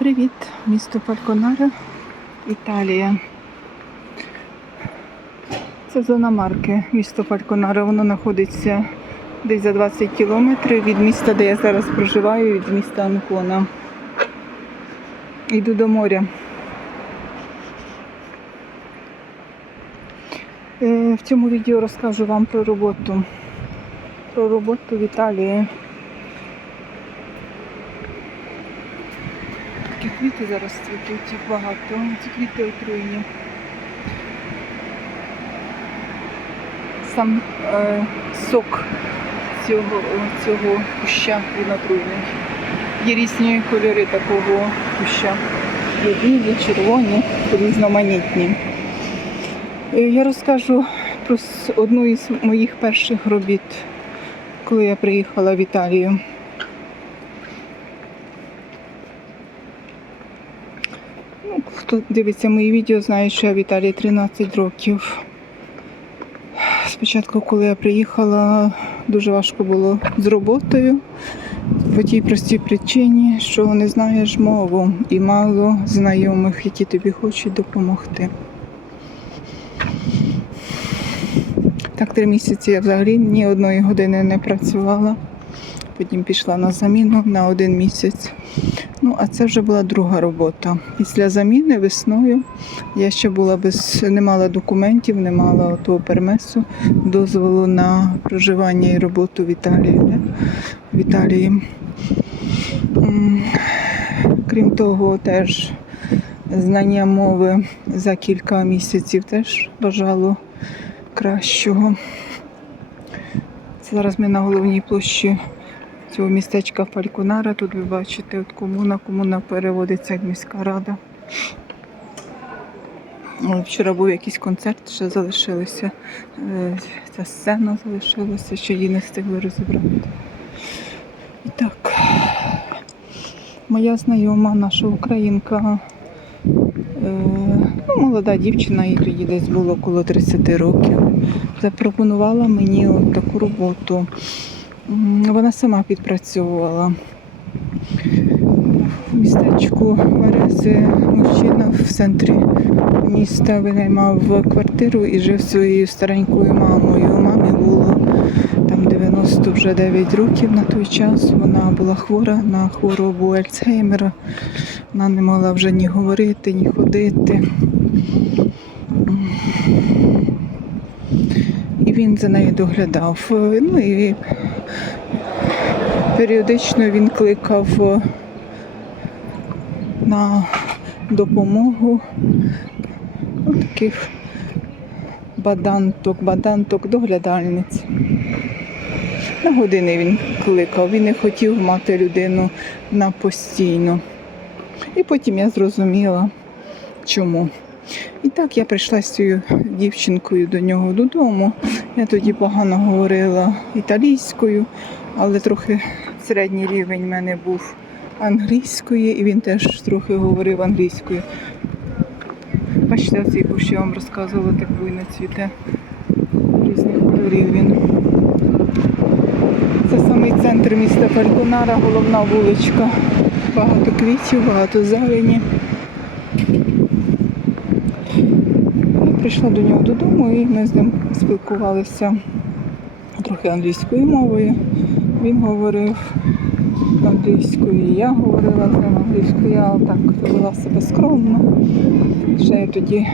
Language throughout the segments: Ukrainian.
Привіт, місто Фальконаре, Італія. Це зона марки, місто Фальконаре. Воно знаходиться десь за 20 кілометрів від міста, де я зараз проживаю, від міста Анкона. Йду до моря. Е, В цьому відео розкажу вам про роботу. Про роботу в Італії. Квіти зараз цвітуть багато. Ці квіти отруєні. Сам е, сок цього, цього куща він отруєний. Є різні кольори такого куща. Є червоні, різноманітні. Е, Я розкажу про одну із моїх перших робіт, коли я приїхала в Італію. Хто дивиться мої відео, знає, що я в Італії 13 років. Спочатку, коли я приїхала, дуже важко було з роботою. По тій простій причині, що не знаєш мову і мало знайомих, які тобі хочуть допомогти. Так, три місяці я взагалі ні одної години не працювала. Потім пішла на заміну на один місяць. Ну, а це вже була друга робота. Після заміни весною я ще була без не мала документів, не мала того пермесу, дозволу на проживання і роботу в Італії. В Італії. Крім того, теж знання мови за кілька місяців теж бажало кращого. Це зараз ми на головній площі цього містечка Фальконара. Тут ви бачите от комуна. Комуна переводиться як міська рада. Вчора був якийсь концерт, ще залишилося. е, Ця сцена залишилася, ще її не встигли розібрати. І так, моя знайома, наша українка, е, ну, молода дівчина, їй тоді десь було коло 30 років, запропонувала мені от таку роботу. Вона сама підпрацьовувала. В містечку Варези мужчина в центрі міста винаймав квартиру і жив своєю старенькою мамою. Мамі було там 90 вже 9 років на той час. Вона була хвора на хворобу Альцгеймера. Вона не могла вже ні говорити, ні ходити. І він за нею доглядав. Ну і періодично він кликав е, на допомогу ну, таких баданток, баданток доглядальниць. На години він кликав, він не хотів мати людину на постійно. І потім я зрозуміла, чому. І так я прийшла з цією дівчинкою до нього додому. Я тоді погано говорила італійською, але трохи середній рівень в мене був англійської, і він теж трохи говорив англійською. Бачите, оцей кущ я вам розказувала, так буйно цвіте різних кольорів він. Це самий центр міста Фальконара, головна вуличка. Багато квітів, багато зелені. Прийшла до нього додому і ми з ним спілкувалися трохи англійською мовою. Він говорив англійською, я говорила з ним англійською. Я так вела себе скромно. Ще я тоді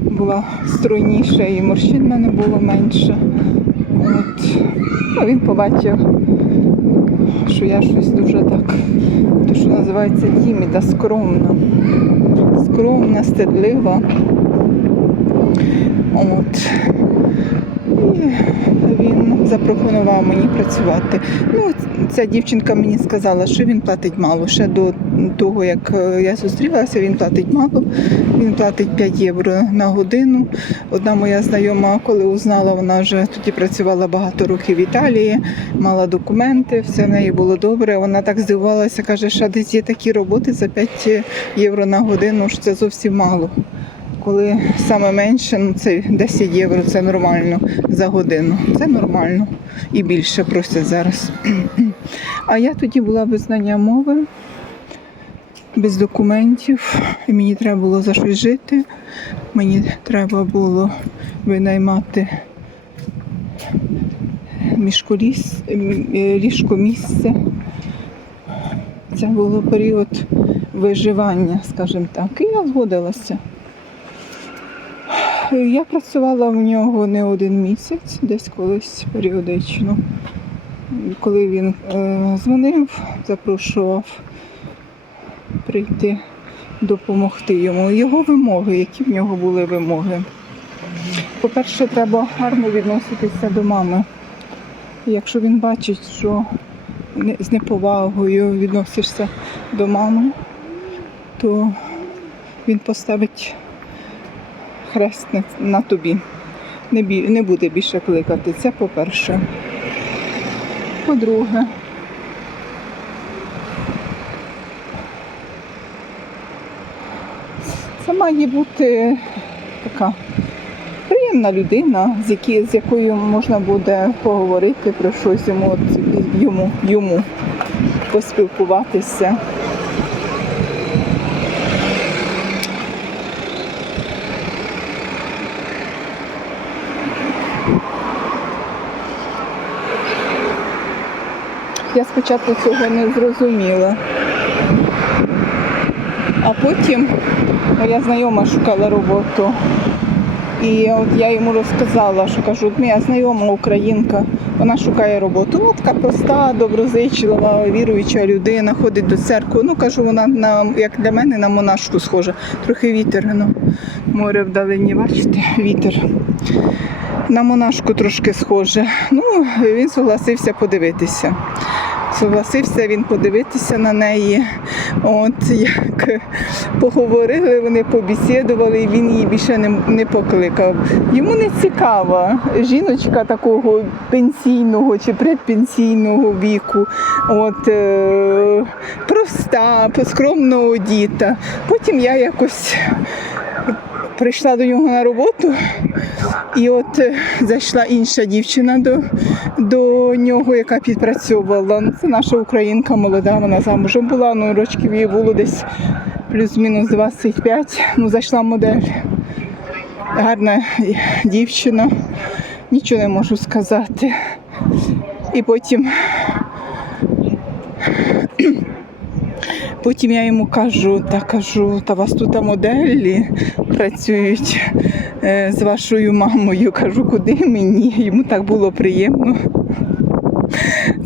була стройніша і морщин в мене було менше. От. Ну, він побачив, що я щось дуже так, то що називається тіміда, скромна. Скромна, стидлива. От. І він запропонував мені працювати. Ну, ця дівчинка мені сказала, що він платить мало. Ще до того, як е, я зустрілася, він платить мало. Він платить 5 євро на годину. Одна моя знайома, коли узнала, вона вже тоді працювала багато років в Італії, мала документи, все в неї було добре. Вона так здивувалася, каже, що десь є такі роботи за 5 євро на годину, що це зовсім мало. Коли саме менше, ну це 10 євро, це нормально за годину. Це нормально. І більше просять зараз. А я тоді була без знання мови. без документів, і мені треба було за щось жити. Мені треба було винаймати мішколіс, м, е, ліжко. Це було період виживання, скажімо так. І я згодилася. Я працювала в нього не один місяць, десь колись періодично. Коли він е, дзвонив, запрошував прийти допомогти йому. Його вимоги, які в нього були вимоги. По-перше, треба гарно відноситися до мами. Якщо він бачить, що з неповагою відносишся до мами, то він поставить хрест на, тобі. Не, бі, не буде більше кликати. Це по-перше. По-друге, це має бути така приємна людина, з, які, з якою можна буде поговорити про щось йому, йому, йому поспілкуватися. Я спочатку цього не зрозуміла. А потім моя знайома шукала роботу. І от я йому розказала, що кажу, моя знайома українка, вона шукає роботу. Ну, така проста, доброзичлива, віруюча людина, ходить до церкви. Ну, кажу, вона на, як для мене на монашку схожа. Трохи вітер, ну, море вдалині, бачите, вітер. На монашку трошки схоже. Ну, він согласився подивитися. Согласився він подивитися на неї. От як поговорили, вони побесідували, і він її більше не, не покликав. Йому не цікава жіночка такого пенсійного чи предпенсійного віку. От, е, проста, скромно одіта. Потім я якось прийшла до нього на роботу, і от е, зайшла інша дівчина до, до нього, яка підпрацьовувала. Ну, Це наша українка молода, вона замужем була, ну рочків їй було десь плюс-мінус 25. Ну, зайшла модель. Гарна дівчина, нічого не можу сказати. І потім Потім я йому кажу, та кажу, та вас тут моделі працюють е, з вашою мамою. Кажу, куди мені? Йому так було приємно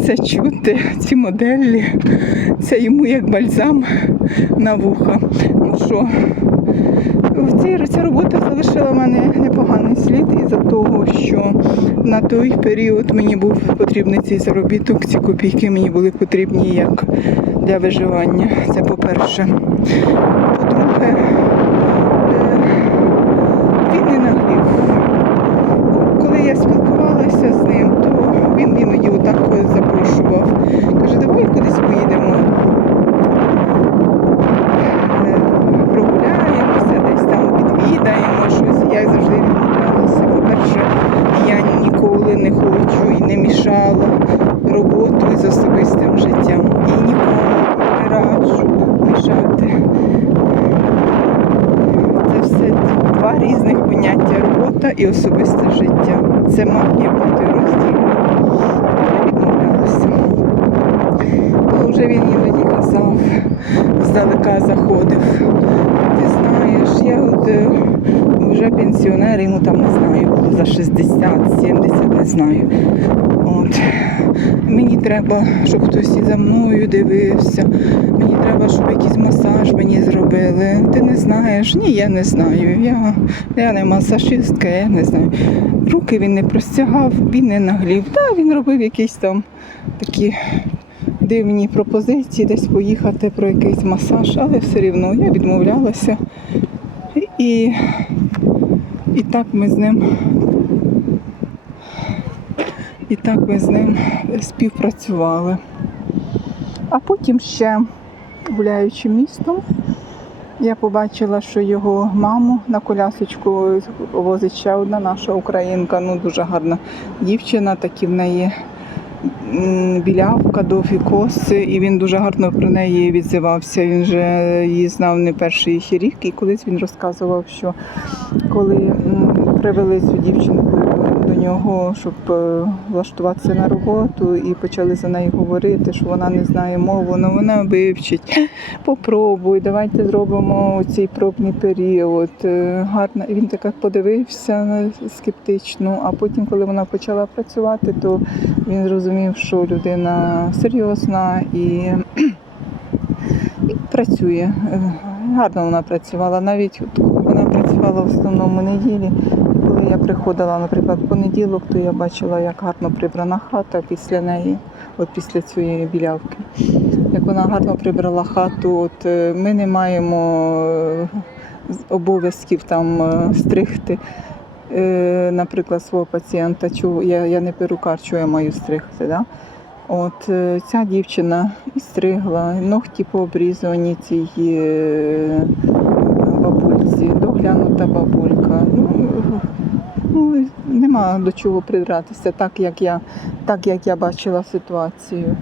це чути, ці моделі. Це йому як бальзам на вуха. Ну що, ця, ця робота залишила мене непоганий слід із-за того, що на той період мені був потрібний цей заробіток, ці копійки мені були потрібні як для виживання. Це по-перше. По-друге, е, він не нагрів. Коли я спілкувалася з ним, то він іноді отак запрошував. Каже, давай кудись поїдемо. Е, Прогуляємося, десь там відвідаємо щось. Я завжди відмовлялася. По-перше, я ніколи не хочу і не мішала роботу з особистим життям. І нікому не раджу мішати. Це все два різних поняття робота і особисте життя. Це має бути розділено. Я відмовлялася. То вже він іноді казав, здалека заходив. Ти знаєш, я от е, вже пенсіонер, йому там не знаю, було за 60, 70, не знаю. От. Мені треба, щоб хтось і за мною дивився. Мені треба, щоб якийсь масаж мені зробили. Ти не знаєш? Ні, я не знаю. Я, я не масажистка, я не знаю. Руки він не простягав, він не наглів. Так, він робив якісь там такі дивні пропозиції, десь поїхати про якийсь масаж, але все рівно я відмовлялася. І, і так ми з ним. І так ми з ним співпрацювали. А потім ще, гуляючи містом, я побачила, що його маму на колясочку возить ще одна наша українка, ну дуже гарна дівчина, такі в неї білявка, до фікоси, і він дуже гарно про неї відзивався. Він вже її знав не перший рік, і колись він розказував, що коли привели цю дівчинку нього, щоб е, влаштуватися на роботу, і почали за нею говорити, що вона не знає мову, ну вона вивчить. Попробуй, давайте зробимо цей пробний період. Е, Гарно. Він так подивився скептично, а потім, коли вона почала працювати, то він зрозумів, що людина серйозна і, і працює. Е, Гарно вона працювала. Навіть вона працювала в основному неділі. Коли я приходила, наприклад, в понеділок, то я бачила, як гарно прибрана хата після неї, от після цієї білявки. Як вона гарно прибрала хату, от е, ми не маємо е, обов'язків там е, стригти. Наприклад, свого пацієнта, я, я не перукар, чого я маю стригти. Да? От ця дівчина і стригла, ногті пообрізані цій бабульці, доглянута бабулька. Ну, ну, нема до чого придратися, так як я, так як я бачила ситуацію.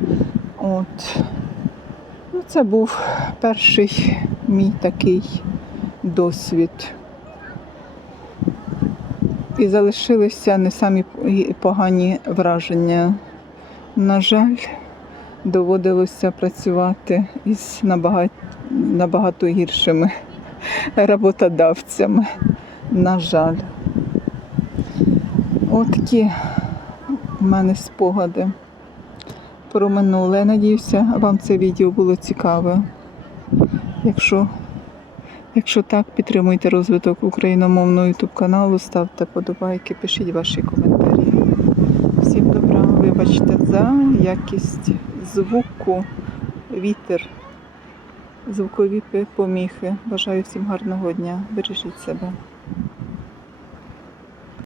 От. Ну, це був перший мій такий досвід. І залишилися не самі погані враження. На жаль, доводилося працювати із набагато, набагато гіршими роботодавцями. На жаль. От такі в мене спогади про минуле. Надіюся, вам це відео було цікаве. Якщо, якщо так, підтримуйте розвиток україномовного ютуб каналу, ставте подобайки, пишіть ваші коментарі. Всім добра, вибачте за якість звуку, вітер, звукові поміхи. Бажаю всім гарного дня. Бережіть себе.